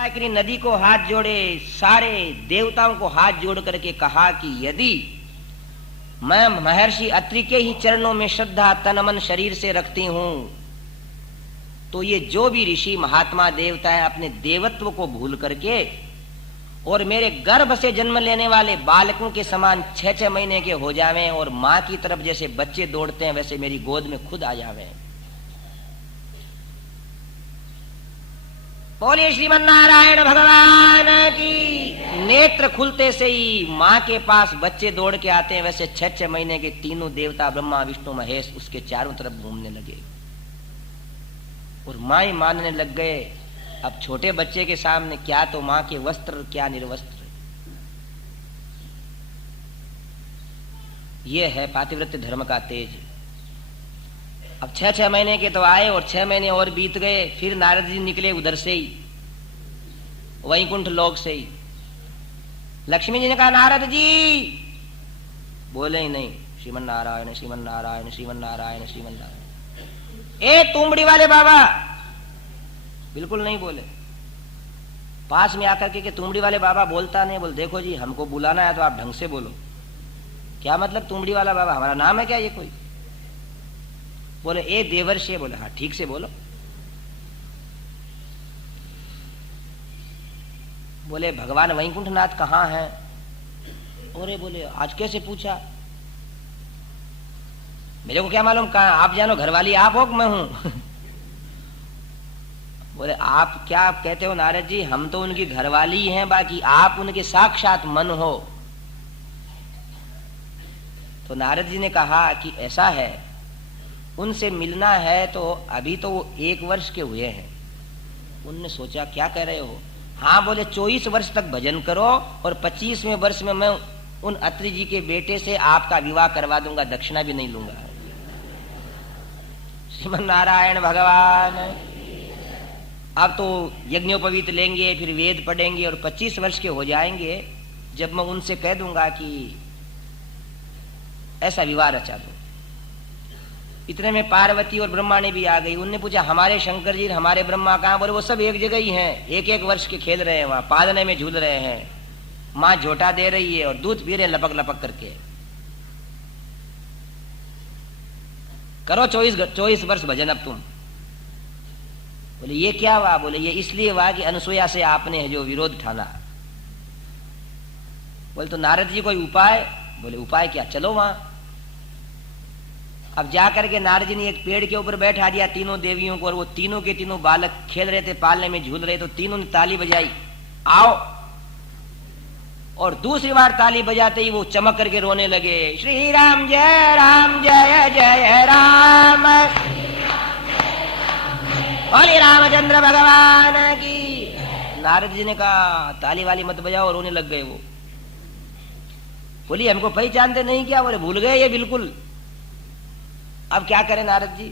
मंदाकिनी नदी को हाथ जोड़े, सारे देवताओं को हाथ जोड़ करके कहा कि यदि मैं महर्षि अत्रि के ही चरणों में श्रद्धा तन मन शरीर से रखती हूं, तो ये जो भी ऋषि महात्मा देवता है अपने देवत्व को भूल करके और मेरे गर्भ से जन्म लेने वाले बालकों के समान 6-6 महीने के हो जावें और मां की तरफ जैसे बच्चे दौड़ते हैं वैसे मेरी गोद में खुद आ जावें। बोलिए श्रीमन नारायण भगवान की। नेत्र खुलते से ही मां के पास बच्चे दौड़ के आते हैं, वैसे 6-6 महीने के तीनों देवता ब्रह्मा विष्णु महेश उसके चारों तरफ घूमने लगे और मां ही मानने लग गए। अब छोटे बच्चे के सामने क्या तो मां के वस्त्र, क्या निर्वस्त्र। यह है पातिव्रत्य धर्म का तेज। अब 6-6 महीने के तो आए और 6 महीने और बीत गए। फिर नारद जी निकले उधर से ही, वैकुंठ लोक से ही। लक्ष्मी जी ने कहा नारद जी, बोले ही नहीं, श्रीमन नारायण श्रीमन नारायण श्रीमन नारायण श्रीमन नारायण। ए तुमड़ी वाले बाबा, बिल्कुल नहीं बोले। पास में आकर के तुमड़ी वाले बाबा बोलता नहीं। बोल देखो जी, हमको बुलाना है तो आप ढंग से बोलो। क्या मतलब तुमड़ी वाला बाबा, हमारा नाम है क्या ये कोई? बोले ए देवर्षि। बोले हाँ ठीक से बोलो। बोले भगवान वैकुंठनाथ कहाँ हैं? अरे बोले आज कैसे पूछा, मेरे को क्या मालूम कहाँ, आप जानो, घरवाली आप हो कि मैं हूं? बोले आप क्या कहते हो नारद जी, हम तो उनकी घरवाली हैं, बाकी आप उनके साक्षात मन हो। तो नारद जी ने कहा कि ऐसा है, उनसे मिलना है तो अभी तो वो 1 वर्ष के हुए हैं। उनने सोचा क्या कह रहे हो? हाँ बोले 24 वर्ष तक भजन करो और 25वें वर्ष में मैं उन अत्रि जी के बेटे से आपका विवाह करवा दूंगा, दक्षिणा भी नहीं लूंगा। श्रीमन नारायण भगवान। अब तो यज्ञोपवीत लेंगे, फिर वेद पढ़ेंगे और 25 वर्ष के हो जाएंगे जब मैं उनसे कह दूंगा कि ऐसा विवाह रचा दो। इतने में पार्वती और ब्रह्मा ने भी आ गई। उनने पूछा हमारे शंकर जी हमारे ब्रह्मा कहाँ? बोले वो सब एक जगह ही हैं, 1-1 वर्ष के खेल रहे हैं, वहां पादने में झूल रहे हैं, मां झोटा दे रही है और दूध पी रहे लपक लपक करके। करो 24 वर्ष भजन अब तुम। बोले ये क्या हुआ? बोले ये इसलिए हुआ कि अनुसुईया से आपने जो विरोध ठाना। बोले तो नारद जी कोई उपाय? बोले उपाय क्या, चलो वहां। अब जाकर के नारद जी ने एक पेड़ के ऊपर बैठा दिया तीनों देवियों को, और वो तीनों के तीनों बालक खेल रहे थे, पालने में झूल रहे, तो तीनों ने ताली बजाई, आओ। और दूसरी बार ताली बजाते ही वो चमक करके रोने लगे, श्री राम जय जय राम, बोले रामचंद्र भगवान की। नारद जी ने कहा ताली वाली मत बजाओ, रोने लग गए वो। बोली हमको पहचानते नहीं क्या? बोले भूल गए ये बिल्कुल। अब क्या करें नारद जी?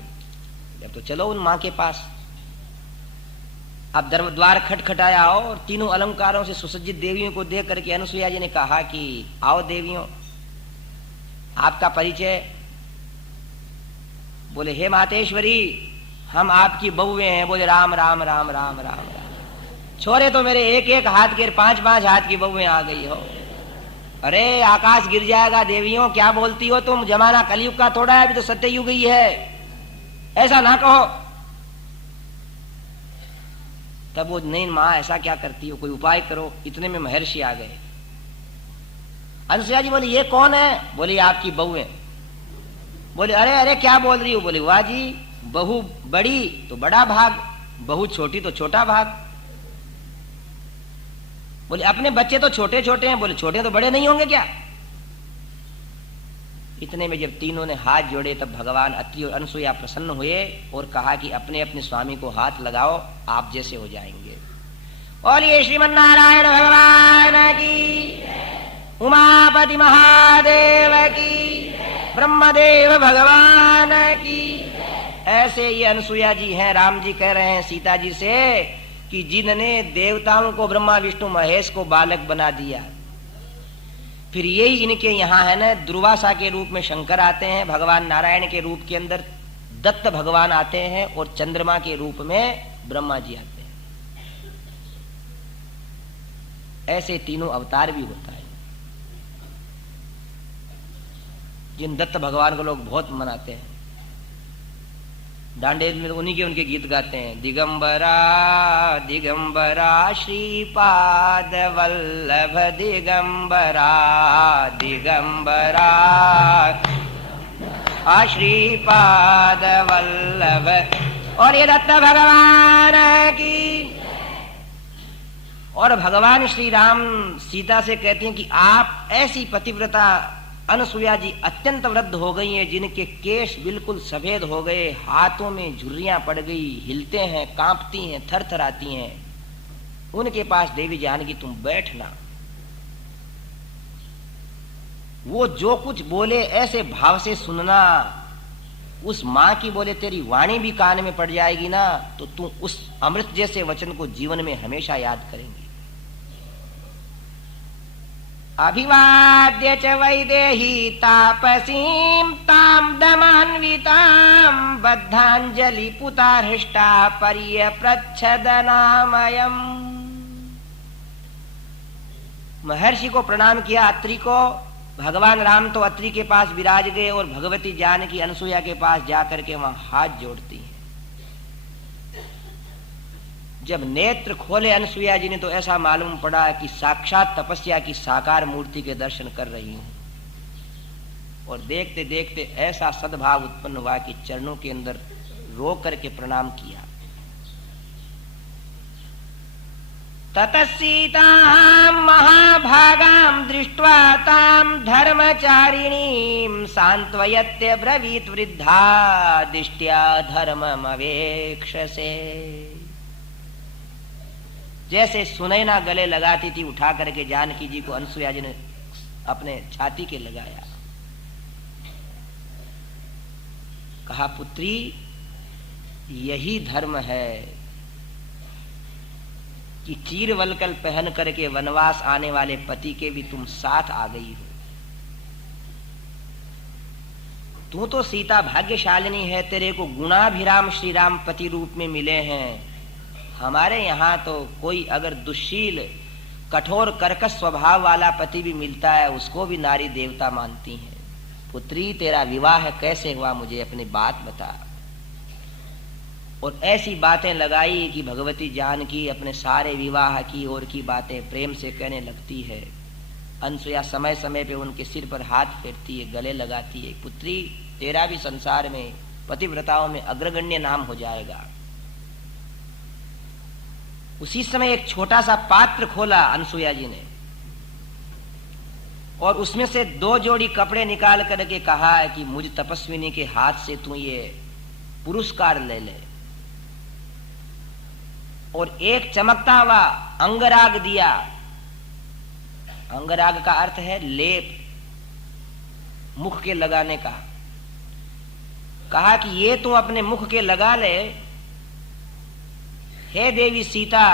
जब तो चलो उन मां के पास। अब द्वार खटखटाया और तीनों अलंकारों से सुसज्जित देवियों को देख करके अनुसुईया जी ने कहा कि आओ देवियों, आपका परिचय। बोले हे मातेश्वरी, हम आपकी बहुएं हैं। बोले राम राम राम राम राम राम। छोरे तो मेरे 1-1 हाथ के 5-5 हाथ की बहुएं आ गई हो। अरे आकाश गिर जाएगा देवियों, क्या बोलती हो तुम? जमाना कलयुग का थोड़ा है, अभी तो सत्ययुग ही है, ऐसा ना कहो। तब वो नहीं मां ऐसा क्या करती हो, कोई उपाय करो। इतने में महर्षि आ गए। अनुसुईया जी बोले ये कौन है? बोले आपकी बहू है। बोले अरे अरे क्या बोल रही हो? बोले वाह जी, बहू बड़ी तो बड़ा भाग, बहू छोटी तो छोटा भाग। बोले अपने बच्चे तो छोटे छोटे हैं। बोले छोटे तो बड़े नहीं होंगे क्या? इतने में जब तीनों ने हाथ जोड़े तब भगवान अत्रि और अनुसुईया प्रसन्न हुए और कहा कि अपने अपने स्वामी को हाथ लगाओ, आप जैसे हो जाएंगे। बोलिए श्रीमन नारायण भगवान की, उमापति महादेव की, ब्रह्मदेव भगवान की। ऐसे ये अनुसुईया जी हैं, राम जी कह रहे हैं सीता जी से कि जिन्होंने देवताओं को ब्रह्मा विष्णु महेश को बालक बना दिया। फिर यही इनके यहाँ है ना, दुर्वासा के रूप में शंकर आते हैं, भगवान नारायण के रूप के अंदर दत्त भगवान आते हैं और चंद्रमा के रूप में ब्रह्मा जी आते हैं। ऐसे तीनों अवतार भी होता है। जिन दत्त भगवान को लोग बहुत मनाते हैं, डांडे में उन्हीं के उनके गीत गाते हैं। दिगंबरा दिगंबरा श्रीपाद वल्लभ दिगंबरा दिगंबरा श्रीपाद वल्लभ। और ये दत्त भगवान की। और भगवान श्री राम सीता से कहते हैं कि आप ऐसी पतिव्रता अनुसुईया जी अत्यंत वृद्ध हो गई हैं, जिनके केश बिल्कुल सफेद हो गए, हाथों में झुर्रियां पड़ गई, हिलते हैं, कांपती हैं, थरथराती हैं। उनके पास देवी जानकी तुम बैठना। वो जो कुछ बोले ऐसे भाव से सुनना। उस मां की बोले तेरी वाणी भी कान में पड़ जाएगी ना, तो तुम उस अमृत जैसे वचन को जीवन में हमेशा याद करेंगी। अभिवाद्य च वैदेही तापसीं तां दमान्वितां बद्धांजलि पुता हृष्टा पर्यप्रच्छदनामयम्। महर्षि को प्रणाम किया, अत्रि को। भगवान राम तो अत्रि के पास विराज गए और भगवती जानकी अनुसुईया के पास जाकर के वहां हाथ जोड़ती हैं। जब नेत्र खोले अनुसुईया जी ने तो ऐसा मालूम पड़ा कि साक्षात तपस्या की साकार मूर्ति के दर्शन कर रही हूं। और देखते देखते ऐसा सद्भाव उत्पन्न हुआ कि चरणों के अंदर रो करके प्रणाम किया। ततः सीतां महाभागां दृष्ट्वा तां धर्मचारिणीं सांत्वयत्य ब्रवीत वृद्धा दिष्ट्या धर्ममवेक्षसे। जैसे सुनैना गले लगाती थी, उठा करके जानकी जी को अनुसुईया जी ने अपने छाती के लगाया। कहा पुत्री यही धर्म है कि चीर वलकल पहन करके वनवास आने वाले पति के भी तुम साथ आ गई हो। तू तो सीता भाग्यशालिनी है, तेरे को गुणाभिराम श्री राम पति रूप में मिले हैं। हमारे यहाँ तो कोई अगर दुश्शील कठोर कर्कश स्वभाव वाला पति भी मिलता है, उसको भी नारी देवता मानती हैं। पुत्री तेरा विवाह कैसे हुआ, मुझे अपनी बात बता। और ऐसी बातें लगाई कि भगवती जानकी अपने सारे विवाह की और की बातें प्रेम से कहने लगती है। अनुसुईया समय समय पे उनके सिर पर हाथ फेरती है, गले लगाती है। पुत्री तेरा भी संसार में पतिव्रताओं में अग्रगण्य नाम हो जाएगा। उसी समय एक छोटा सा पात्र खोला अनुसुईया जी ने और उसमें से 2 जोड़ी कपड़े निकाल करके कहा है कि मुझ तपस्विनी के हाथ से तू ये पुरस्कार ले ले। और एक चमकता हुआ अंगराग दिया। अंगराग का अर्थ है लेप, मुख के लगाने का। कहा कि ये तू अपने मुख के लगा ले। हे देवी सीता,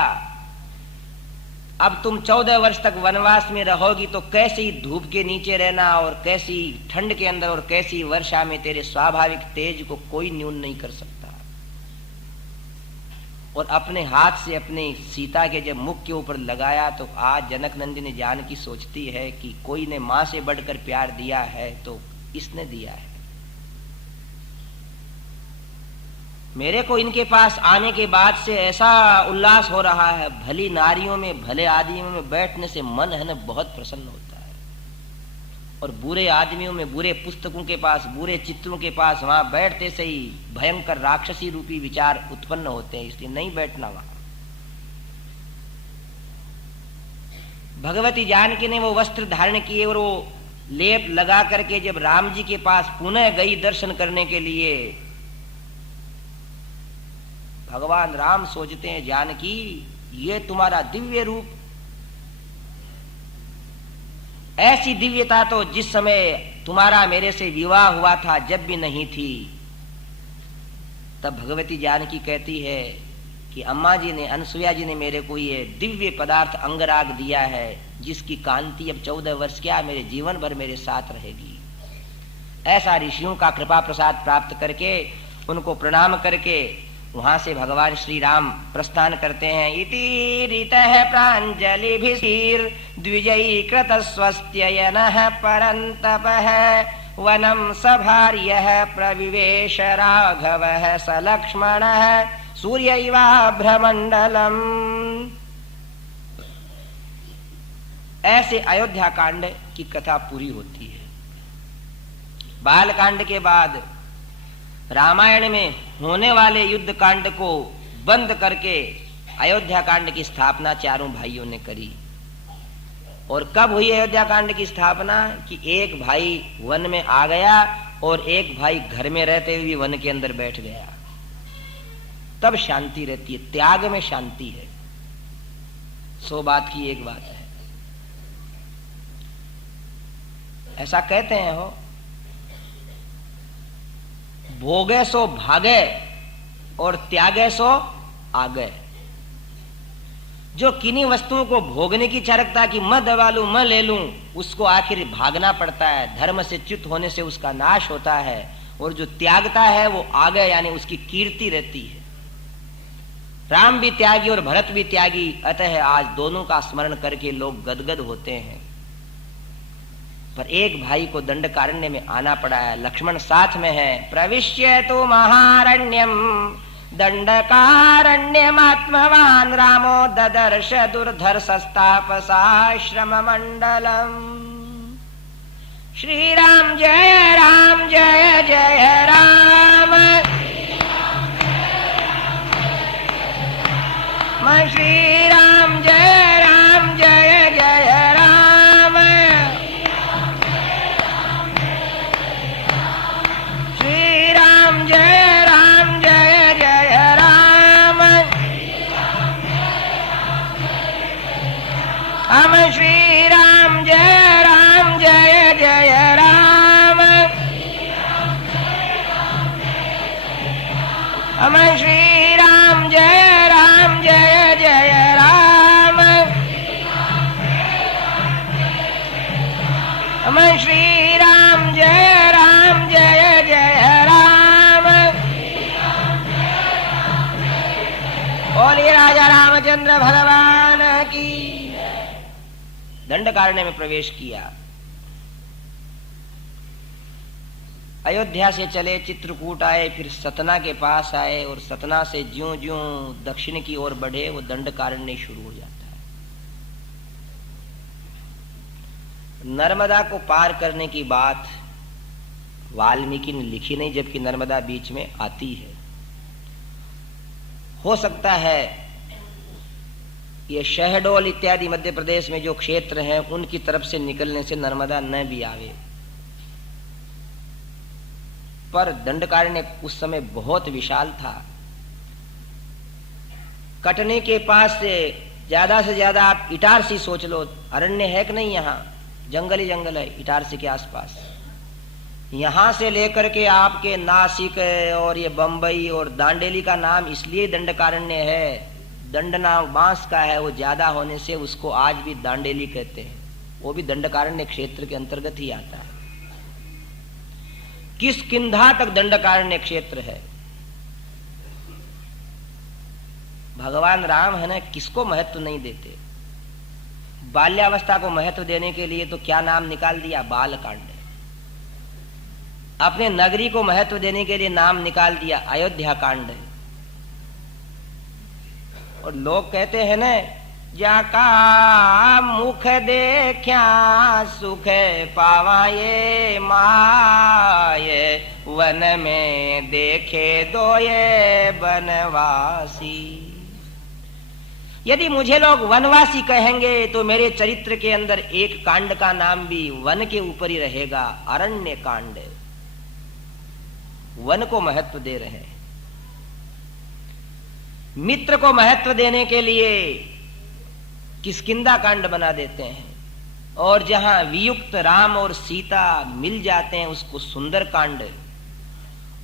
अब तुम 14 वर्ष तक वनवास में रहोगी तो कैसी धूप के नीचे रहना और कैसी ठंड के अंदर और कैसी वर्षा में तेरे स्वाभाविक तेज को कोई न्यून नहीं कर सकता। और अपने हाथ से अपने सीता के जब मुख के ऊपर लगाया तो आज जनक नंदिनी जानकी सोचती है कि कोई ने मां से बढ़कर प्यार दिया है तो इसने दिया है। मेरे को इनके पास आने के बाद से ऐसा उल्लास हो रहा है। भली नारियों में भले आदमियों में बैठने से मन है ना बहुत प्रसन्न होता है। और बुरे आदमियों में, बुरे पुस्तकों के पास, बुरे चित्रों के पास वहां बैठते से ही भयंकर राक्षसी रूपी विचार उत्पन्न होते हैं, इसलिए नहीं बैठना वहां। भगवती जानकी ने वो वस्त्र धारण किए और वो लेप लगा करके जब राम जी के पास पुनः गई दर्शन करने के लिए, भगवान राम सोचते हैं जानकी ये तुम्हारा दिव्य रूप, ऐसी दिव्यता तो जिस समय तुम्हारा मेरे से विवाह हुआ था जब भी नहीं थी। तब भगवती जानकी कहती है कि अम्मा जी ने, अनुसुईया जी ने मेरे को ये दिव्य पदार्थ अंगराग दिया है जिसकी कांति अब 14 वर्ष क्या मेरे जीवन भर मेरे साथ रहेगी। ऐसा ऋषियों का कृपा प्रसाद प्राप्त करके उनको प्रणाम करके वहां से भगवान श्री राम प्रस्थान करते हैं। इति रीतः प्राञ्जलिभिः द्विजैकृत स्वस्त्ययनः परन्तपः वनं सभार्यः प्रविवेश राघवः स लक्ष्मणः सूर्यैवाभ्रमण्डलम्। ऐसे अयोध्या कांड की कथा पूरी होती है। बाल कांड के बाद रामायण में होने वाले युद्ध कांड को बंद करके अयोध्या कांड की स्थापना चारों भाइयों ने करी। और कब हुई अयोध्या कांड की स्थापना? कि एक भाई वन में आ गया और एक भाई घर में रहते हुए वन के अंदर बैठ गया, तब शांति रहती है। त्याग में शांति है। 100 बात की एक बात है, ऐसा कहते हैं हो। भोगे सो भागे और त्यागे सो आगे। जो किन्हीं वस्तुओं को भोगने की इच्छा रखता है कि मैं दबा लूं, मैं ले लूं, उसको आखिर भागना पड़ता है। धर्म से च्युत होने से उसका नाश होता है। और जो त्यागता है वो आगे, यानी उसकी कीर्ति रहती है। राम भी त्यागी और भरत भी त्यागी, अतः आज दोनों का स्मरण करके लोग गदगद होते हैं। पर एक भाई को दंडकारण्य में आना पड़ा है। लक्ष्मण साथ में है। प्रविश्य तो महारण्यम दंडकारण्यमात्मवान रामो ददर्श दुर्धर्षस्तापसाश्रम मंडलम। श्री राम जय जय राम। मैं श्री राम जय जय राम। श्री राम जय जय राम। हम श्री राम जय जय राम। हम श्री राम जय जय राम। हम श्री राम जय जय राम। बोलिए राजा रामचंद्र भगवान की। दंडकारण्य में प्रवेश किया। अयोध्या से चले, चित्रकूट आए, फिर सतना के पास आए और सतना से ज्यों ज्यों दक्षिण की ओर बढ़े वो दंडकारण्य शुरू हो जाता है। नर्मदा को पार करने की बात वाल्मीकि ने लिखी नहीं, जबकि नर्मदा बीच में आती है। हो सकता है ये शहडोल इत्यादि मध्य प्रदेश में जो क्षेत्र हैं उनकी तरफ से निकलने से नर्मदा न भी आवे। पर दंडकारण्य उस समय बहुत विशाल था। कटनी के पास से ज्यादा आप इटारसी सोच लो। अरण्य है कि नहीं? यहाँ जंगल ही जंगल है इटारसी के आसपास। यहां से लेकर के आपके नासिक और ये बंबई और दांडेली का नाम इसलिए दंडकारण्य है, दंड नाम बांस का है, वो ज्यादा होने से उसको आज भी दांडेली कहते हैं। वो भी दंडकारण्य क्षेत्र के अंतर्गत ही आता है। किष्किंधा तक दंडकारण्य क्षेत्र है। भगवान राम है ना, किसको महत्व नहीं देते। बाल्यावस्था को महत्व देने के लिए तो क्या नाम निकाल दिया? बाल कांड। अपने नगरी को महत्व देने के लिए नाम निकाल दिया अयोध्या कांड। और लोग कहते हैं ना, जाका मुख देखा सुख पावा ये माये, वन में देखे दो ये बनवासी। यदि मुझे लोग वनवासी कहेंगे तो मेरे चरित्र के अंदर एक कांड का नाम भी वन के ऊपर ही रहेगा, अरण्य कांड। वन को महत्व दे रहे हैं। मित्र को महत्व देने के लिए किष्किंधा कांड बना देते हैं, और जहां वियुक्त राम और सीता मिल जाते हैं उसको सुंदर कांड,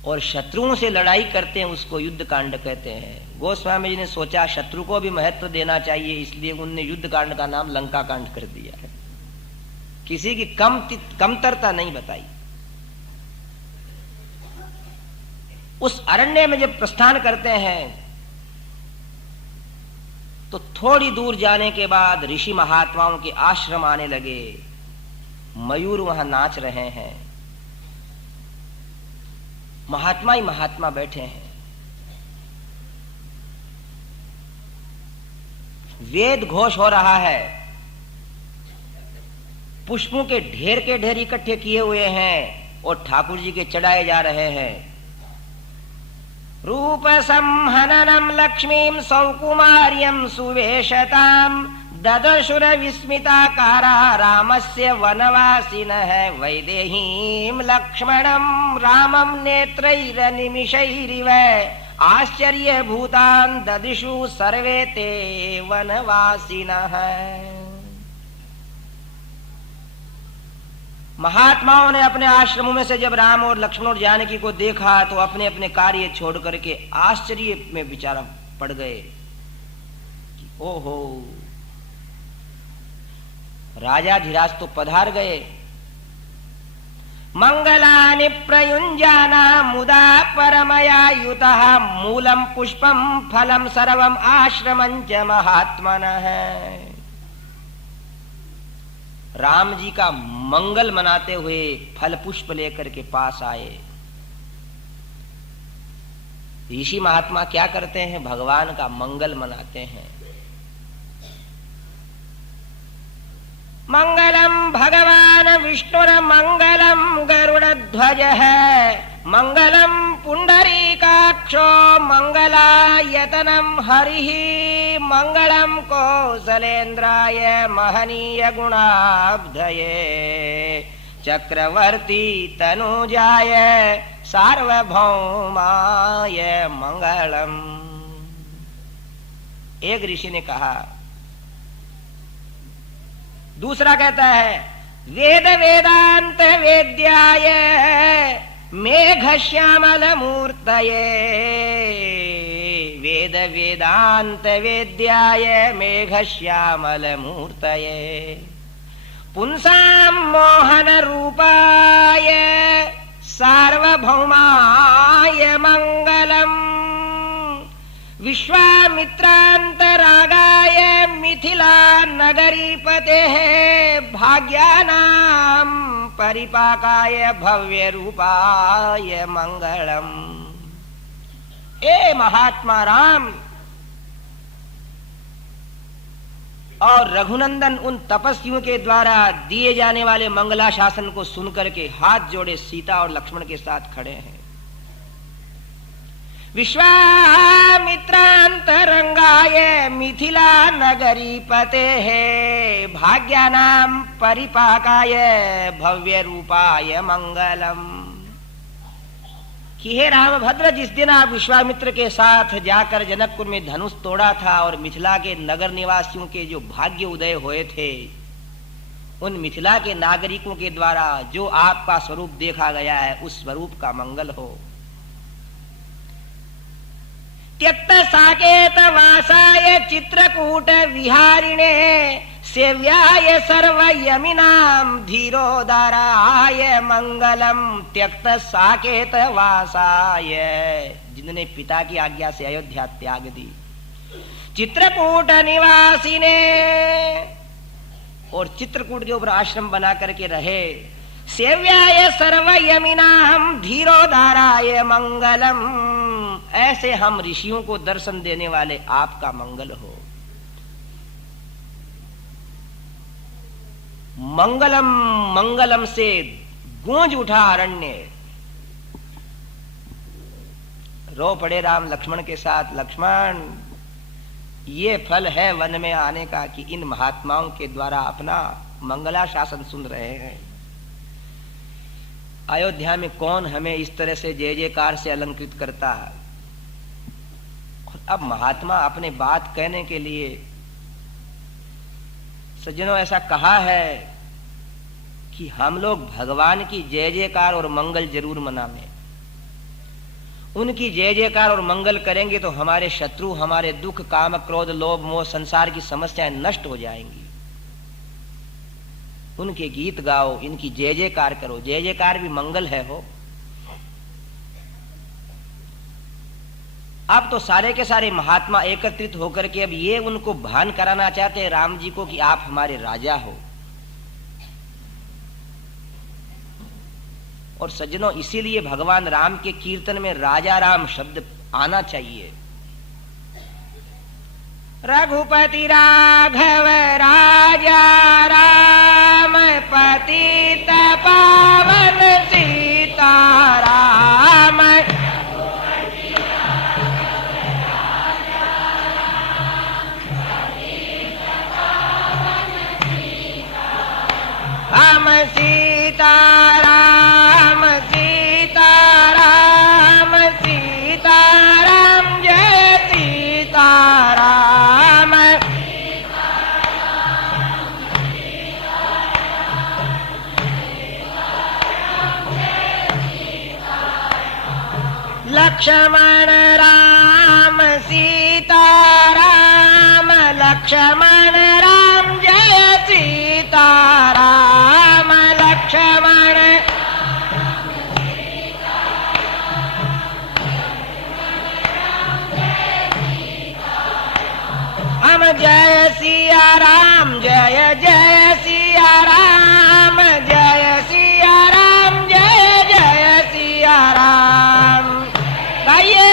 और शत्रुओं से लड़ाई करते हैं उसको युद्ध कांड कहते हैं। गोस्वामी जी ने सोचा शत्रु को भी महत्व देना चाहिए, इसलिए उनने युद्ध कांड का नाम लंका कांड कर दिया है। किसी की कमतरता नहीं बताई। उस अरण्य में जब प्रस्थान करते हैं तो थोड़ी दूर जाने के बाद ऋषि महात्माओं के आश्रम आने लगे। मयूर वहां नाच रहे हैं, महात्मा ही महात्मा बैठे हैं। वेद घोष हो रहा है, पुष्पों के ढेर इकट्ठे किए हुए हैं और ठाकुर जी के चढ़ाए जा रहे हैं। रूप संहननम लक्ष्मीं सौकुमार्यं सुवेशतां ददशुर विस्मिताकारा रामस्य वनवासिनः वैदेहीं लक्ष्मणं रामं नेत्रैरनिमिषैरिव आश्चर्यभूतान् ददिशु सर्वे ते वनवासिनः। महात्माओं ने अपने आश्रमों में से जब राम और लक्ष्मण और जानकी को देखा तो अपने अपने कार्य छोड़ करके आश्चर्य में विचार पड़ गए कि ओहो, राजाधिराज तो पधार गए। मंगलानि प्रयुञ्जाना मुदा परमया युतः मूलम पुष्पम फलम सर्वम आश्रमं च महात्मनः। राम जी का मंगल मनाते हुए फल पुष्प लेकर के पास आए। ऋषि महात्मा क्या करते हैं? भगवान का मंगल मनाते हैं। मंगलम भगवान विष्णुर मंगलम गरुड़ध्वज है मंगलम पुंडरीकाक्षो मंगलायतनम हरिः मंगलम कौसलेन्द्राय महनीय गुणाब्धये चक्रवर्ती तनुजाय सार्वभौमाय मंगलम। एक ऋषि ने कहा, दूसरा कहता है वेद वेदांत वेद्याय मेघ श्यामल मूर्तये वेद वेदांत वेद्याय मेघ श्यामल मूर्तये पुंसां मोहन रूपाय सार्वभौमाय मंगलम विश्वामित्रांतरागाय मिथिला नगरीपतेः भाग्यानां परिपाकाय भव्य रूपाय मंगलम। ए महात्मा राम और रघुनंदन उन तपस्वियों के द्वारा दिए जाने वाले मंगलाशासन को सुनकर के हाथ जोड़े सीता और लक्ष्मण के साथ खड़े हैं। विश्वामित्रांतरंगाय मिथिला नगरी पतेः भाग्यानां परिपाकाय भव्य रूपाय मंगलम। कि हे रामभद्र, जिस दिन आप विश्वामित्र के साथ जाकर जनकपुर में धनुष तोड़ा था और मिथिला के नगर निवासियों के जो भाग्य उदय हुए थे, उन मिथिला के नागरिकों के द्वारा जो आपका स्वरूप देखा गया है, उस स्वरूप का मंगल हो। त्यक्त साकेत वासाय चित्रकूट विहारिणे सेव्याय सर्वयमिनां धीरोदाराय मंगलम। त्यक्त साकेत वासाय, जिन्होंने पिता की आज्ञा से अयोध्या त्याग दी, चित्रकूट निवासिने, और चित्रकूट के ऊपर आश्रम बना करके रहे, सेव्याय सर्वयमिनां धीरोदाराय मंगलम। ऐसे हम ऋषियों को दर्शन देने वाले आपका मंगल हो। मंगलम मंगलम से गूंज उठा अरण्य। रो पड़े राम लक्ष्मण के साथ, लक्ष्मण ये फल है वन में आने का कि इन महात्माओं के द्वारा अपना मंगला शासन सुन रहे हैं। अयोध्या में कौन हमें इस तरह से जय जयकार से अलंकृत करता है। अब महात्मा अपने बात कहने के लिए, सज्जनों ऐसा कहा है कि हम लोग भगवान की जय जयकार और मंगल जरूर मनावें। उनकी जय जयकार और मंगल करेंगे तो हमारे शत्रु, हमारे दुख, काम, क्रोध, लोभ, मोह, संसार की समस्याएं नष्ट हो जाएंगी। उनके गीत गाओ, इनकी जय जयकार करो। जय जयकार भी मंगल है हो। अब तो सारे के सारे महात्मा एकत्रित होकर के अब ये उनको भान कराना चाहते हैं राम जी को कि आप हमारे राजा हो। और सज्जनों, इसीलिए भगवान राम के कीर्तन में राजा राम शब्द आना चाहिए। रघुपति राघव राजा राम पतित पावन सीताराम। राम सीताराम सीताराम सीताराम जय सीताराम। लक्ष्मण राम सीताराम लक्ष्मण राम जय सीताराम। लक्ष्मण हम जय सिया राम जय जय सिया राम जय सिया राम जय जय सिया राम। गाइए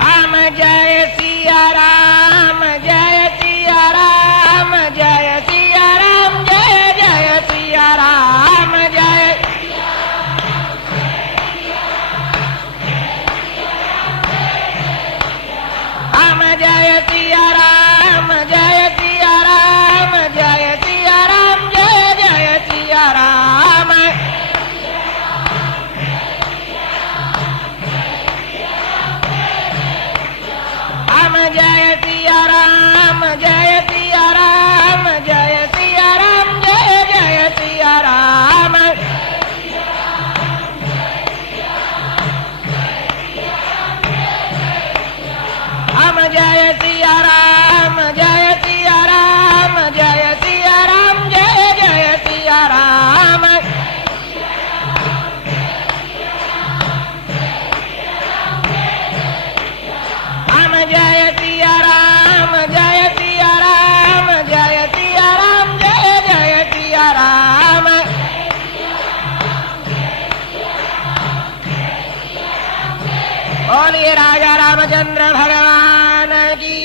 हम जय सिया राम जय सिया राम जय सिया राम जय जय सिया राम जय। हम जय सिया राम जय सिया राम जय सिया राम जय जय सिया राम। हम जय सिया राम जय सिया राम जय सिया राम जय जय सिया राम। हम जय सिया राम जय सिया राम जय सिया राम जय जय सिया राम। हम जय सिया राम जय सिया राम जय सिया राम जय जय सिया राम। बोलिए राजा रामचंद्र भगवान की।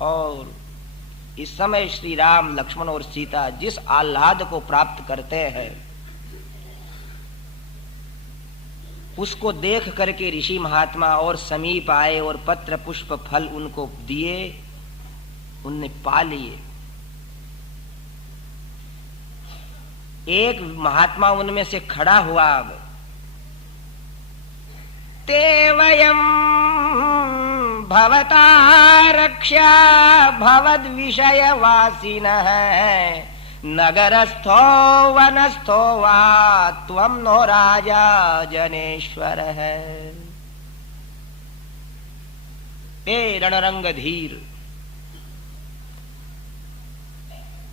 और इस समय श्री राम लक्ष्मण और सीता जिस आह्लाद को प्राप्त करते हैं उसको देख करके ऋषि महात्मा और समीप आए और पत्र पुष्प फल उनको दिए, उनने पा लिए। एक महात्मा उनमें से खड़ा हुआ, अब ते वयं भवता रक्षा भवद विषय वासिनः नगरस्थो वनस्थो वा त्वं नो राजा जनेश्वरः। हे रणरंग धीर,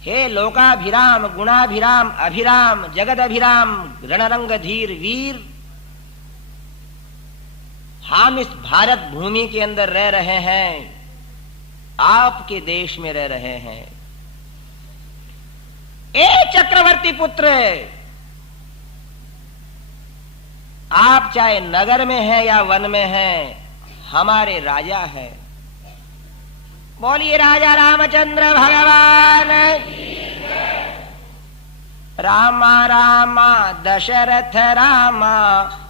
हे लोकाभिराम गुणाभिराम अभिराम जगद अभिराम रणरंग धीर वीर, हम इस भारत भूमि के अंदर रह रहे हैं, आपके देश में रह रहे हैं। ए चक्रवर्ती पुत्र, आप चाहे नगर में हैं या वन में हैं, हमारे राजा हैं। बोलिए राजा रामचंद्र भगवान। रामा रामा दशरथ रामा,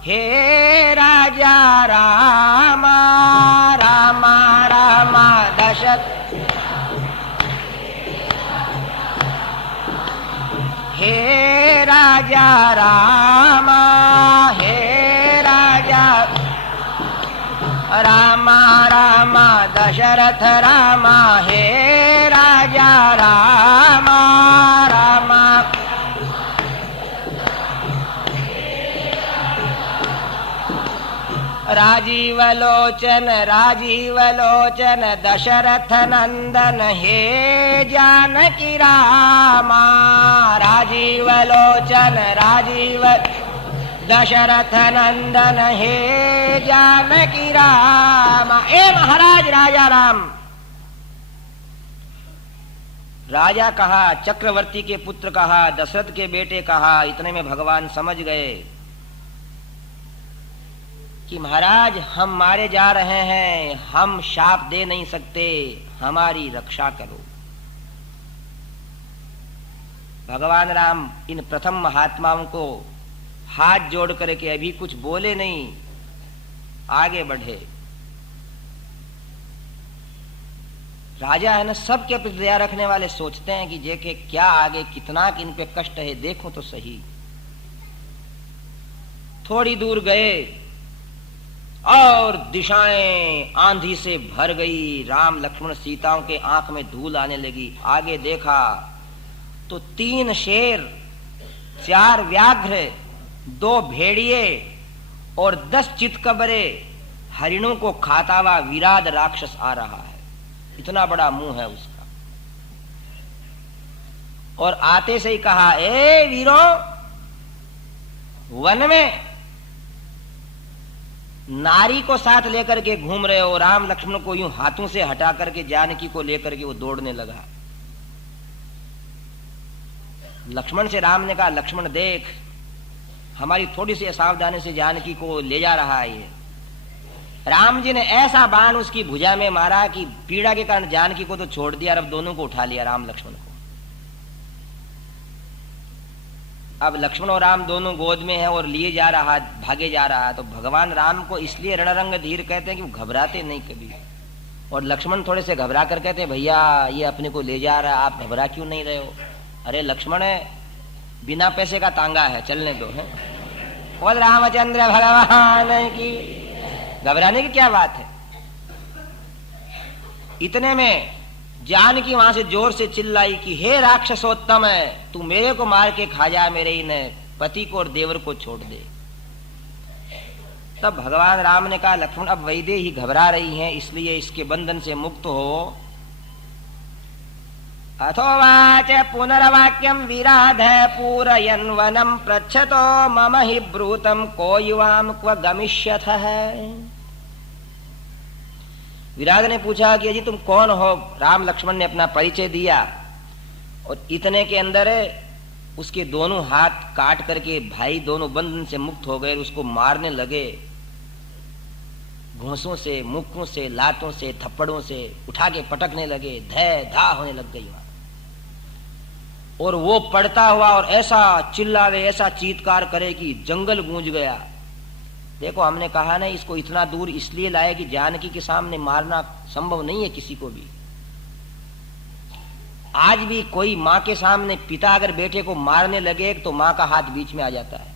हे राजा रामा। रामा रामा दशरथ, हे राजा रामा, हे राजा रामा। रामा दशरथ रामा, हे राजा रामा। रामा राजीव लोचन राजीव लोचन दशरथ नंदन हे जानकी रामा। राजीव लोचन राजीव दशरथ नंदन हे जानकी रामा। ए महाराज राजा राम। राजा कहा, चक्रवर्ती के पुत्र कहा, दशरथ के बेटे कहा। इतने में भगवान समझ गए कि महाराज हम मारे जा रहे हैं, हम शाप दे नहीं सकते, हमारी रक्षा करो। भगवान राम इन प्रथम महात्माओं को हाथ जोड़ करके अभी कुछ बोले नहीं, आगे बढ़े। राजा है ना, सबके प्रति दया रखने वाले सोचते हैं कि देखे क्या आगे कितना कि इन पे कष्ट है, देखो तो सही। थोड़ी दूर गए और दिशाएं आंधी से भर गई। राम लक्ष्मण सीताओं के आंख में धूल आने लगी। आगे देखा तो 3 शेर, 4 व्याघ्र, 2 भेड़िए और 10 चितकबरे हरिणों को खाता हुआ विराट राक्षस आ रहा है। इतना बड़ा मुंह है उसका। और आते से ही कहा, ए वीरों, वन में नारी को साथ लेकर के घूम रहे हो। राम लक्ष्मण को यूं हाथों से हटा करके जानकी को लेकर के वो दौड़ने लगा। लक्ष्मण से राम ने कहा, लक्ष्मण देख, हमारी थोड़ी सी असावधानी से जानकी को ले जा रहा है ये। राम जी ने ऐसा बाण उसकी भुजा में मारा कि पीड़ा के कारण जानकी को तो छोड़ दिया और अब दोनों को उठा लिया, राम लक्ष्मण को। अब लक्ष्मण और राम दोनों गोद में है और लिए जा रहा, भागे जा रहा है। तो भगवान राम को इसलिए रणरंग धीर कहते हैं कि वो घबराते नहीं कभी। और लक्ष्मण थोड़े से घबरा कर कहते हैं, भैया ये अपने को ले जा रहा है, आप घबरा क्यों नहीं रहे हो? अरे लक्ष्मण है, बिना पैसे का तांगा है, चलने दो। है बोल रामचंद्र भगवान की, घबराने की क्या बात है। इतने में जानकी वहां से जोर से चिल्लाई कि हे राक्षसोत्तम है, तू मेरे को मार के खा जा, मेरे इन पति को और देवर को छोड़ दे। तब भगवान राम ने कहा, लक्ष्मण अब वैदेही घबरा रही हैं, इसलिए इसके बंधन से मुक्त हो। अथोवाच पुनर्वाक्यम विराध पूरयन् वनम पृच्छतो मम हि ब्रूतम को युवाम क्व गमिष्यथः। विराट ने पूछा कि जी तुम कौन हो? राम लक्ष्मण ने अपना परिचय दिया और इतने के अंदर उसके दोनों हाथ काट करके भाई दोनों बंधन से मुक्त हो गए। उसको मारने लगे, घोंसों से, मुक्कों से, लातों से, थप्पड़ों से उठा के पटकने लगे। धै धा होने लग गई वहां। और वो पड़ता हुआ और ऐसा चिल्लावे, ऐसा चीत्कार करे कि जंगल गूंज गया। देखो हमने कहा ना, इसको इतना दूर इसलिए लाए कि जानकी के सामने मारना संभव नहीं है किसी को भी। आज भी कोई माँ के सामने पिता अगर बेटे को मारने लगे तो माँ का हाथ बीच में आ जाता है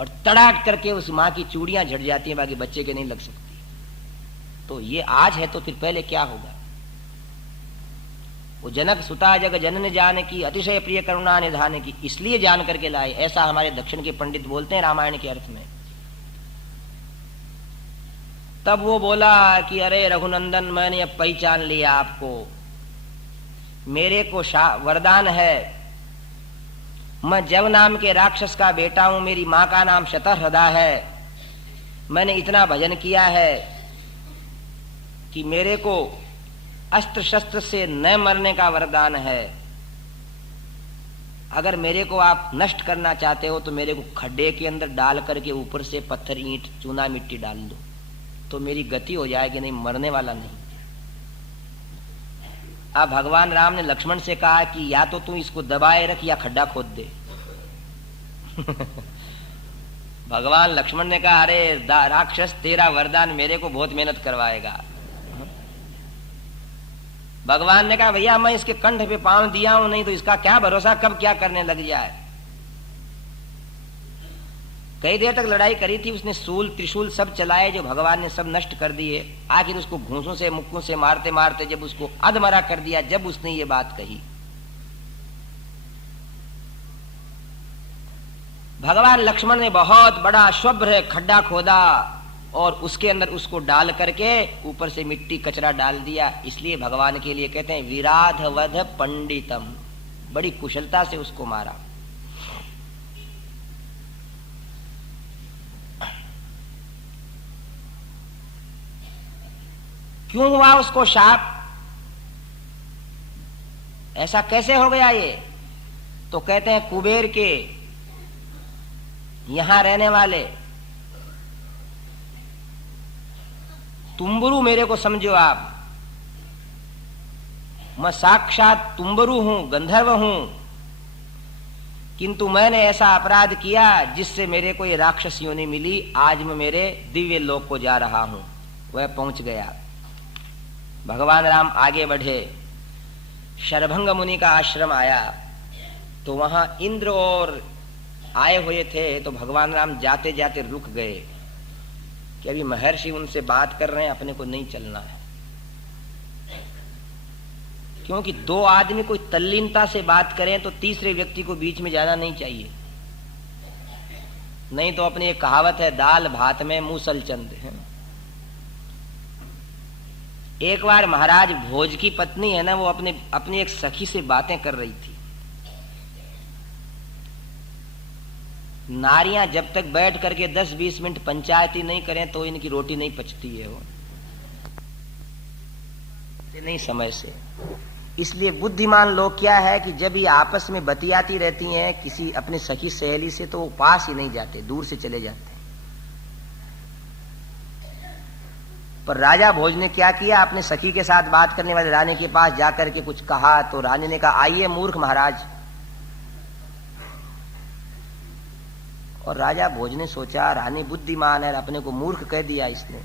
और तड़ाक करके उस माँ की चूड़ियां झड़ जाती हैं, बाकी बच्चे के नहीं लग सकती। तो ये आज है तो फिर पहले क्या होगा। वो जनक सुता जग जनन जान की अतिशय प्रिय करुणा निधान की, इसलिए जान करके लाए। ऐसा हमारे दक्षिण के पंडित बोलते हैं रामायण के अर्थ में। तब वो बोला कि अरे रघुनंदन, मैंने अब पहचान लिया आपको। मेरे को वरदान है, मैं जव नाम के राक्षस का बेटा हूं, मेरी मां का नाम शतहृदा है। मैंने इतना भजन किया है कि मेरे को अस्त्र शस्त्र से न मरने का वरदान है। अगर मेरे को आप नष्ट करना चाहते हो तो मेरे को खड्डे के अंदर डाल करके ऊपर से पत्थर, ईंट, चूना, मिट्टी डाल दो तो मेरी गति हो जाएगी, नहीं मरने वाला नहीं। अब भगवान राम ने लक्ष्मण से कहा कि या तो तू इसको दबाए रख या खड्डा खोद दे। भगवान लक्ष्मण ने कहा, अरे राक्षस, तेरा वरदान मेरे को बहुत मेहनत करवाएगा। भगवान ने कहा, भैया मैं इसके कंठ पे पांव दिया हूं, नहीं तो इसका क्या भरोसा कब क्या करने लग जाए। कई देर तक लड़ाई करी थी उसने, सूल त्रिशूल सब चलाए जो भगवान ने सब नष्ट कर दिए। आखिर उसको घूंसों से, मुक्कों से मारते मारते जब उसको अधमरा कर दिया, जब उसने ये बात कही। भगवान लक्ष्मण ने बहुत बड़ा शुभ्र खड्डा खोदा और उसके अंदर उसको डाल करके ऊपर से मिट्टी कचरा डाल दिया। इसलिए भगवान के लिए कहते हैं विराधवध पंडितम, बड़ी कुशलता से उसको मारा। क्यों हुआ उसको शाप? ऐसा कैसे हो गया ये? तो कहते हैं कुबेर के यहां रहने वाले तुम्बरु, मेरे को समझो आप, मैं साक्षात तुम्बरु हूं, गंधर्व हूं, किंतु मैंने ऐसा अपराध किया जिससे मेरे को ये राक्षस योनि मिली। आज मैं मेरे दिव्य लोक को जा रहा हूं। वह पहुंच गया। भगवान राम आगे बढ़े, शरभंग मुनि का आश्रम आया तो वहां इंद्र और आए हुए थे। तो भगवान राम जाते जाते रुक गए कि अभी महर्षि उनसे बात कर रहे हैं, अपने को नहीं चलना है। क्योंकि दो आदमी कोई तल्लीनता से बात करें तो तीसरे व्यक्ति को बीच में जाना नहीं चाहिए, नहीं तो अपनी एक कहावत है, दाल भात में मूसल चंद है। एक बार महाराज भोज की पत्नी है ना, वो अपनी एक सखी से बातें कर रही थी। नारियां जब तक बैठ करके 10-20 मिनट पंचायती नहीं करें तो इनकी रोटी नहीं पचती है, वो नहीं समय से। इसलिए बुद्धिमान लोग क्या है कि जब ये आपस में बतियाती रहती हैं किसी अपनी सखी सहेली से, तो वो पास ही नहीं जाते, दूर से चले जाते हैं। पर राजा भोज ने क्या किया, अपने सखी के साथ बात करने वाले रानी के पास जाकर के कुछ कहा। तो रानी ने कहा, आइए मूर्ख महाराज। और राजा भोज ने सोचा रानी बुद्धिमान है, अपने को मूर्ख कह दिया इसने।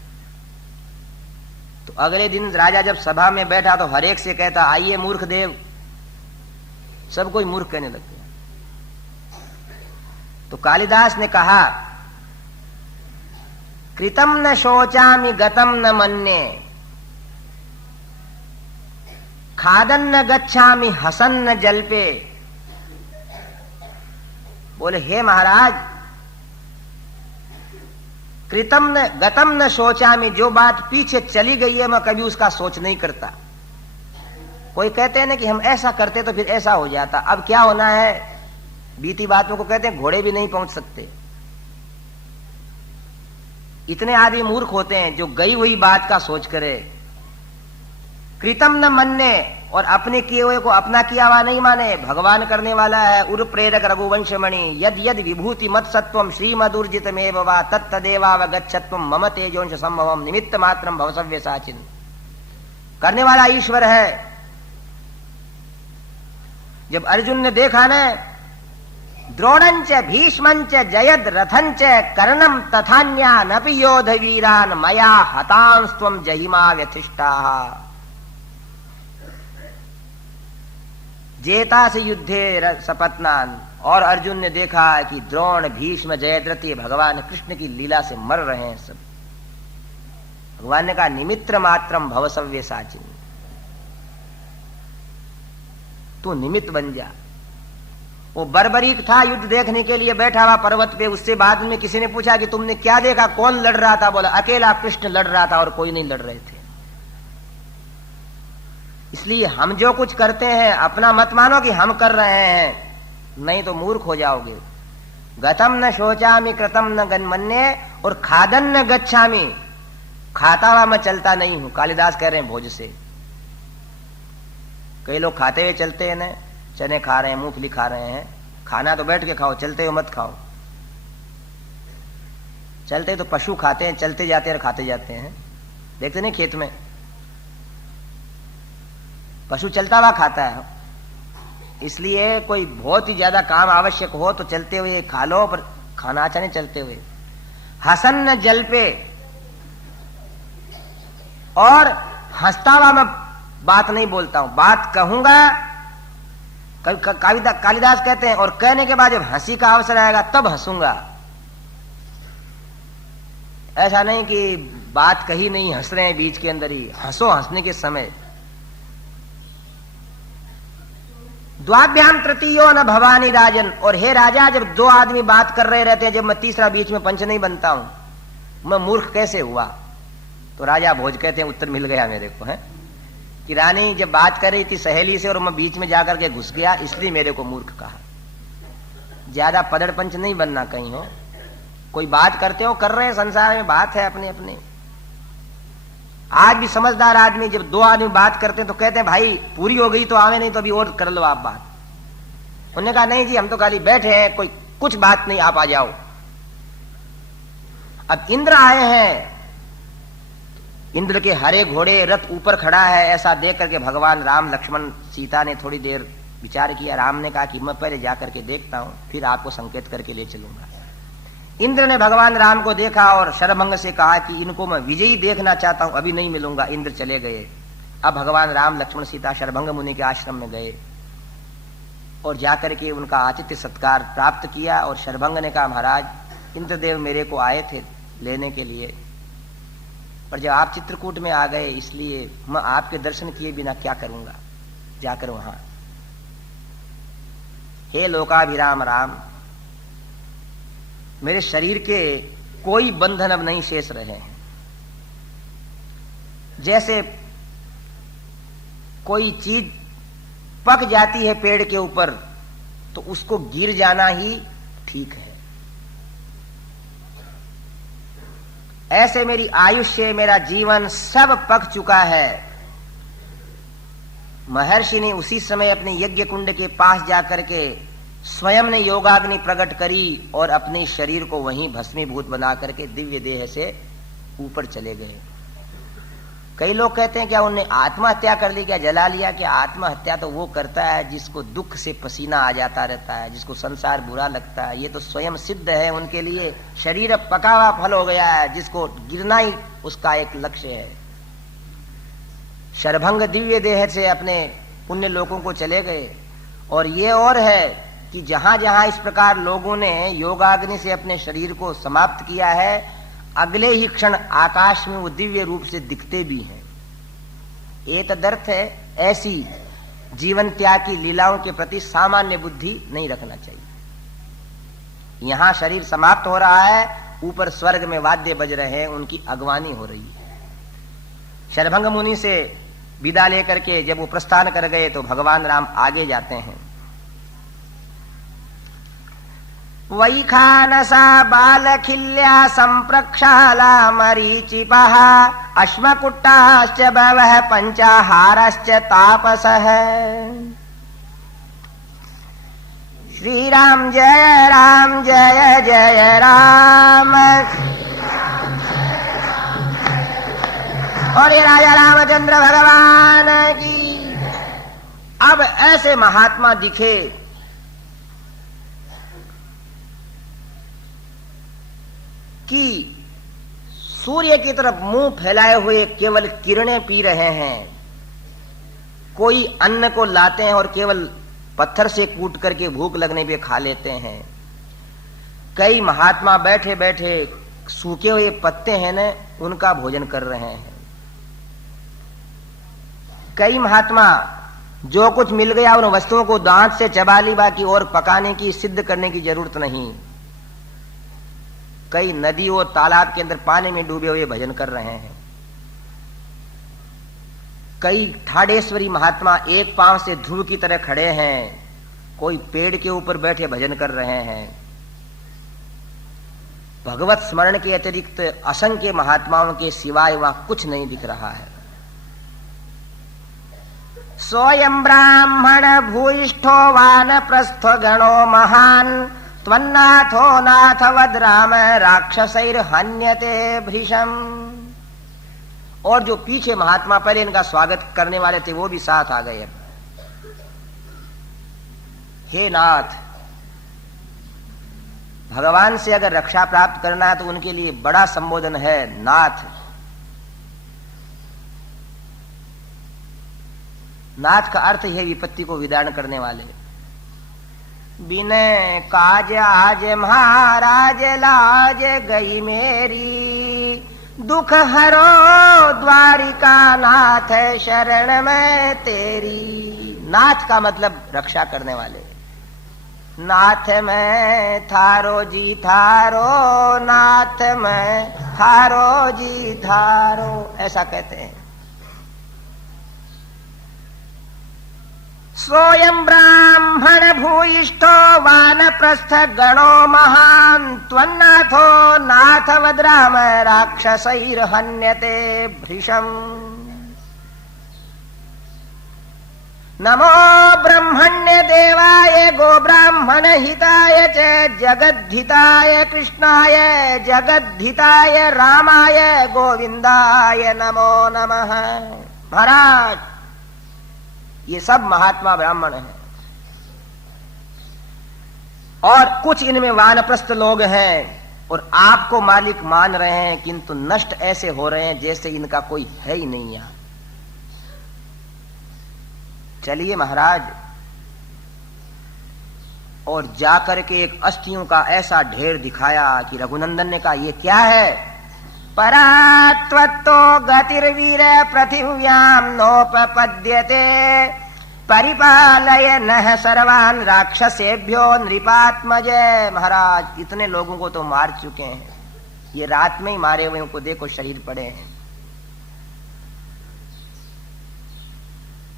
तो अगले दिन राजा जब सभा में बैठा तो हर एक से कहता, आइए मूर्ख देव। सब कोई मूर्ख कहने लग गया। तो कालिदास ने कहा, कृतम न शोचामि गतम न मन्ये, खादन न गच्छामि हसन न जल्पे। बोले हे महाराज, कृतम न गतम न शोचामि, जो बात पीछे चली गई है मैं कभी उसका सोच नहीं करता। कोई कहते हैं ना कि हम ऐसा करते तो फिर ऐसा हो जाता, अब क्या होना है, बीती बातों को कहते हैं घोड़े भी नहीं पहुंच सकते। इतने आदमी मूर्ख होते हैं जो गई हुई बात का सोच करे। कृतम न मन्ने, और अपने किए हुए को अपना किया हुआ नहीं माने। भगवान करने वाला है। उर प्रेरक रघुवंश मणि, यद यद विभूति मत सत्वम श्रीमदुर्जितमेव वा तत्तदेवावगच्छत्वम मम तेजोंश संभवम निमित्त मात्रम भवसव्य साचिन। करने वाला ईश्वर है। जब अर्जुन ने देखा ना, द्रोणंच भीष्मंच जयद रथंच कर्णम तथान्यानपि योध वीरान मया हतांस्त्वम जहिमा व्यथिष्टाः। जेता से युद्धे सपत्नान। और अर्जुन ने देखा कि द्रोण भीष्म जयद्रथ ये भगवान कृष्ण की लीला से मर रहे हैं सब। भगवान ने कहा, निमित्र मात्रम भवसव्य साचिन, तू निमित्त बन जा। वो बर्बरीक था, युद्ध देखने के लिए बैठा हुआ पर्वत पे। उससे बाद में किसी ने पूछा कि तुमने क्या देखा, कौन लड़ रहा था? बोला, अकेला कृष्ण लड़ रहा था और कोई नहीं लड़ रहे थे। इसलिए हम जो कुछ करते हैं अपना मत मानो कि हम कर रहे हैं, नहीं तो मूर्ख हो जाओगे। गतम न शोचामि कृतम न गन्मन्ये, और खादन न गच्छामि, खाता हुआ मैं चलता नहीं हूं। कालिदास कह रहे हैं भोज से। कई लोग खाते हुए चलते हैं ना, चने खा रहे हैं, मूंगफली खा रहे हैं। खाना तो बैठ के खाओ, चलते हुए मत खाओ। चलते तो पशु खाते हैं, चलते जाते हैं और खाते जाते हैं। देखते नहीं खेत में पशु चलता हुआ खाता है। इसलिए कोई बहुत ही ज्यादा काम आवश्यक हो तो चलते हुए खा लो, पर खाना अच्छा नहीं चलते हुए। हसन न जल पे, और हंसता हुआ मैं बात नहीं बोलता हूं, बात कहूंगा। कालिदास कहते हैं, और कहने के बाद जब हंसी का अवसर आएगा तब हंसूंगा। ऐसा नहीं कि बात कही नहीं, हंस रहे हैं बीच के अंदर ही। हंसो हंसने के समय। द्वाभ्याम तृतीयो न भवानी राजन। और हे राजा, जब दो आदमी बात कर रहे रहते हैं, जब मैं तीसरा बीच में पंच नहीं बनता हूं, मैं मूर्ख कैसे हुआ? तो राजा भोज कहते हैं, उत्तर मिल गया मेरे को, है कि रानी जब बात कर रही थी सहेली से और मैं बीच में जाकर के घुस गया, इसलिए मेरे को मूर्ख कहा। ज्यादा पदड़ पंच नहीं बनना कहीं हो। कोई बात करते हो, कर रहे हैं, संसार में बात है अपने अपने। आज भी समझदार आदमी जब दो आदमी बात करते हैं तो कहते हैं भाई पूरी हो गई तो आवे, नहीं तो अभी और कर लो आप बात। उन्होंने कहा नहीं जी, हम तो खाली बैठे हैं, कोई कुछ बात नहीं, आप आ जाओ। अब इंद्र आए हैं, इंद्र के हरे घोड़े रथ ऊपर खड़ा है, ऐसा देख करके भगवान राम लक्ष्मण सीता ने थोड़ी देर विचार किया। राम ने कहा कि मैं पहले जाकर के देखता हूं, फिर आपको संकेत करके ले चलूंगा। इंद्र ने भगवान राम को देखा और शरभंग से कहा कि इनको मैं विजयी देखना चाहता हूं, अभी नहीं मिलूंगा। इंद्र चले गए। अब भगवान राम लक्ष्मण सीता शरभंग मुनि के आश्रम में गए और जाकर के उनका आतिथ्य सत्कार प्राप्त किया। और शरभंग ने कहा महाराज इंद्रदेव मेरे को आए थे लेने के लिए, पर जब आप चित्रकूट में आ गए इसलिए मैं आपके दर्शन किए बिना क्या करूंगा जाकर वहां। हे लोकाभिराम राम, मेरे शरीर के कोई बंधन अब नहीं शेष रहे हैं। जैसे कोई चीज पक जाती है पेड़ के ऊपर तो उसको गिर जाना ही ठीक है, ऐसे मेरी आयुष्य, मेरा जीवन सब पक चुका है। महर्षि ने उसी समय अपने यज्ञ कुंड के पास जाकर के स्वयं ने योगाग्नि प्रकट करी और अपने शरीर को वहीं भस्मीभूत बना करके दिव्य देह से ऊपर चले गए। कई लोग कहते हैं क्या उन्होंने आत्महत्या कर ली, क्या जला लिया? क्या आत्महत्या तो वो करता है जिसको दुख से पसीना आ जाता रहता है, जिसको संसार बुरा लगता है। ये तो स्वयं सिद्ध है, उनके लिए शरीर पका हुआ फल हो गया है, जिसको गिरना ही उसका एक लक्ष्य है। शरभंग दिव्य देह से अपने पुण्य लोकों को चले गए। और ये और है कि जहां जहां इस प्रकार लोगों ने योगाग्नि से अपने शरीर को समाप्त किया है, अगले ही क्षण आकाश में वो दिव्य रूप से दिखते भी हैं। एक तदर्थ है, ऐसी जीवन त्याग की लीलाओं के प्रति सामान्य बुद्धि नहीं रखना चाहिए। यहां शरीर समाप्त हो रहा है, ऊपर स्वर्ग में वाद्य बज रहे हैं, उनकी अगवानी हो रही है। शरभंग मुनि से विदा लेकर के जब वो प्रस्थान कर गए तो भगवान राम आगे जाते हैं। वैखानसा बालखिल्या संप्रक्षाला मरीचिपः अश्मकुट्टाश्च बवः पंचाहारश्च तापसः। श्री राम जय जय राम। और ये राजा रामचंद्र भगवान की। अब ऐसे महात्मा दिखे कि सूर्य की तरफ मुंह फैलाए हुए केवल किरणें पी रहे हैं। कोई अन्न को लाते हैं और केवल पत्थर से कूट करके भूख लगने पे खा लेते हैं। कई महात्मा बैठे बैठे सूखे हुए पत्ते हैं न, उनका भोजन कर रहे हैं। कई महात्मा जो कुछ मिल गया उन वस्तुओं को दांत से चबा ली, बाकी और पकाने की सिद्ध करने की जरूरत नहीं। कई नदी और तालाब के अंदर पानी में डूबे हुए भजन कर रहे हैं। कई ठाडेश्वरी महात्मा एक पांव से ध्रुव की तरह खड़े हैं, कोई पेड़ के ऊपर बैठे भजन कर रहे हैं। भगवत स्मरण के अतिरिक्त असंख्य महात्माओं के सिवाय वहां कुछ नहीं दिख रहा है। सोयं ब्राह्मण भूयिष्ठो वानप्रस्थो गणो महान त्वन्नाथो नाथवद राम राक्षसैर हन्यते भृशम। और जो पीछे महात्मा पहले इनका स्वागत करने वाले थे वो भी साथ आ गए। हे नाथ, भगवान से अगर रक्षा प्राप्त करना है तो उनके लिए बड़ा संबोधन है नाथ। नाथ का अर्थ है विपत्ति को विदारण करने वाले। बिने काज आज महाराज लाज गई मेरी, दुख हरो द्वारिका नाथ शरण में तेरी। नाथ का मतलब रक्षा करने वाले। नाथ मैं थारो जी थारो, नाथ मैं थारो जी थारो, ऐसा कहते हैं। सोयं ब्राह्मण भूयिष्ठो वानप्रस्थ गणो महान्, त्वन्नाथो नाथवद् राम राक्षसैर्हन्यते भृशम्। नमो ब्रह्मण्य देवाय गो ब्राह्मण हिताय च जगद्धिताय कृष्णाय जगद्धिताय रामाय गोविंदाय नमो नमः। महाराज, ये सब महात्मा ब्राह्मण हैं और कुछ इनमें वानप्रस्थ लोग हैं और आपको मालिक मान रहे हैं, किंतु नष्ट ऐसे हो रहे हैं जैसे इनका कोई है ही नहीं यहां। चलिए महाराज, और जाकर के एक अस्थियों का ऐसा ढेर दिखाया कि रघुनंदन ने कहा, ये क्या है? परात्वत्तो गतिर्वीर पृथिव्याम नोपपद्यते, परिपालय नः सर्वान् राक्षसेभ्यो नृपात्मजय। महाराज, इतने लोगों को तो मार चुके हैं, ये रात में ही मारे हुए को देखो शरीर पड़े हैं।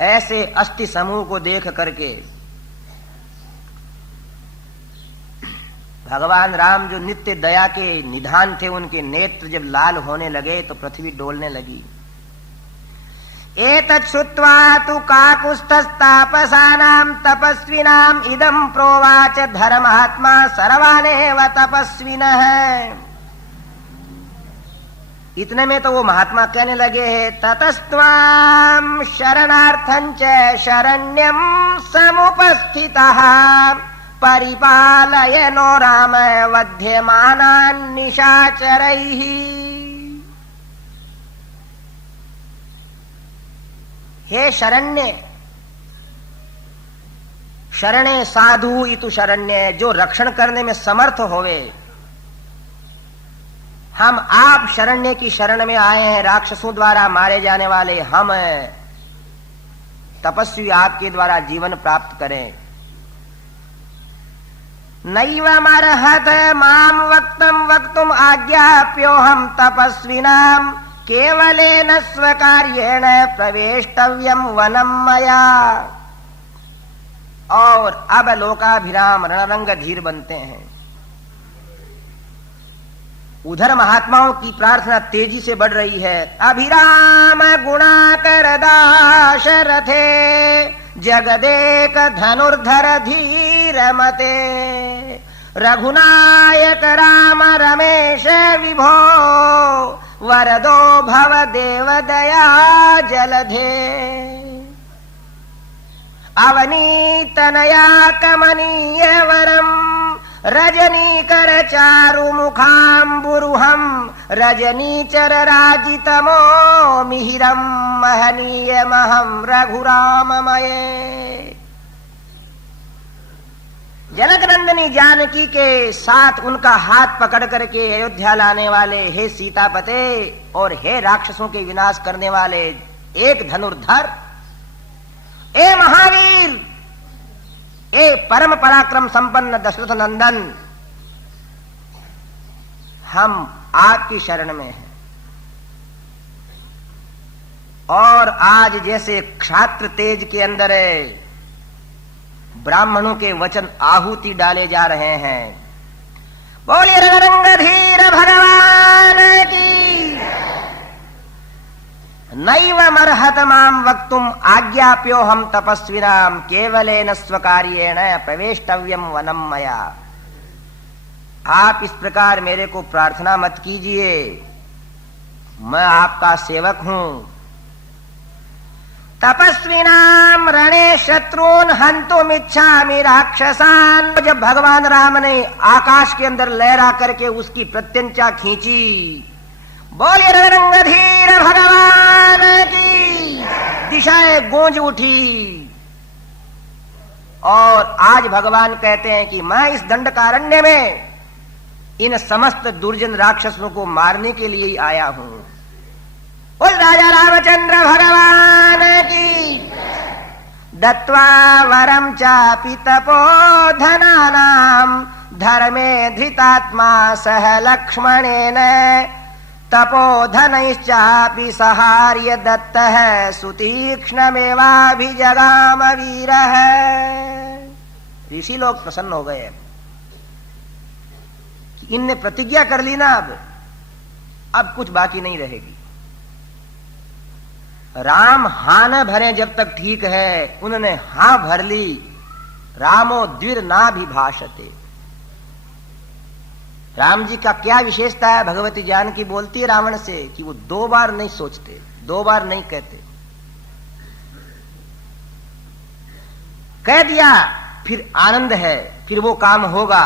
ऐसे अस्थि समूह को देख करके भगवान राम जो नित्य दया के निधान थे, उनके नेत्र जब लाल होने लगे तो पृथ्वी डोलने लगी। एतत् श्रुत्वा तु काकुत्स्थतापसानां तपस्विनां इदं प्रोवाच धर्मात्मा सर्वानेव तपस्विनः। इतने में तो वो महात्मा कहने लगे हैं, ततस्त्वां शरणार्थं च शरण्यं समुपस्थितः, परिपालय नो राम वध्यमानान् निशाचरैः। हे शरण्य, शरणे साधु इतु शरण्य, जो रक्षण करने में समर्थ होवे। हम आप शरण्य की शरण में आए हैं, राक्षसों द्वारा मारे जाने वाले हम तपस्वी आपके द्वारा जीवन प्राप्त करें। नैवमर्हत माम वक्तम वक्तुम आज्ञाप्योहम तपस्विनाम, केवलेन स्वकार्येण प्रवेष्टव्यम वनम मया। और अब लोकाभिराम रणरंग धीर बनते हैं। उधर महात्माओं की प्रार्थना तेजी से बढ़ रही है। अभिराम गुणाकर दाशरथे, जगदेक धनुर्धर धीर मते, रघुनायक राम रमेश विभो, वरदो भव देव दया जलधे। अवनीतनया कमनीय वरम, रजनीकर चारु मुखाम्बुरुहं, रजनीचर राजितमो मिहिरं महनीय महं रघुराममये। जनकनंदनी जानकी के साथ उनका हाथ पकड़ करके अयोध्या लाने वाले हे सीतापते और हे राक्षसों के विनाश करने वाले एक धनुर्धर, ए महावीर, ए परम पराक्रम संपन्न दशरथ नंदन, हम आपकी शरण में हैं। और आज जैसे क्षात्र तेज के अंदर ब्राह्मणों के वचन आहुति डाले जा रहे हैं। बोलिए रणरंगधीर भगवान की। नैवमर्हत माम वक्तुम आज्ञाप्यो हम तपस्विनाम, केवलेन स्वकार्येण प्रवेष्टव्यम वनम मया। आप इस प्रकार मेरे को प्रार्थना मत कीजिए, मैं आपका सेवक हूं। तपस्विनाम रणे शत्रुन हंतुम इच्छामि राक्षसान। जब भगवान राम ने आकाश के अंदर लहरा करके उसकी प्रत्यंचा खींची, बोलिए रणरंगधीर भगवान की, दिशाएं गूंज उठी। और आज भगवान कहते हैं कि मैं इस दंडकारण्य में इन समस्त दुर्जन राक्षसों को मारने के लिए ही आया हूं। उस राजा रामचंद्र भगवान की। दत्वा वरं चापि तपोधनानां धर्मे धृतात्मा सह लक्ष्मणेन तपोधनैश्चापि सहार्य दत्तः सुतीक्ष्णमेवाभिजगाम वीरः। ऋषि लोग प्रसन्न हो गए कि इनने प्रतिज्ञा कर ली ना, अब कुछ बाकी नहीं रहेगी। राम हां न भरे जब तक ठीक है, उन्होंने हां भर ली। रामो द्विर ना भी भाषते। राम जी का क्या विशेषता है? भगवती जानकी बोलती है रावण से कि वो 2 बार नहीं सोचते, 2 बार नहीं कहते। कह दिया फिर आनंद है, फिर वो काम होगा।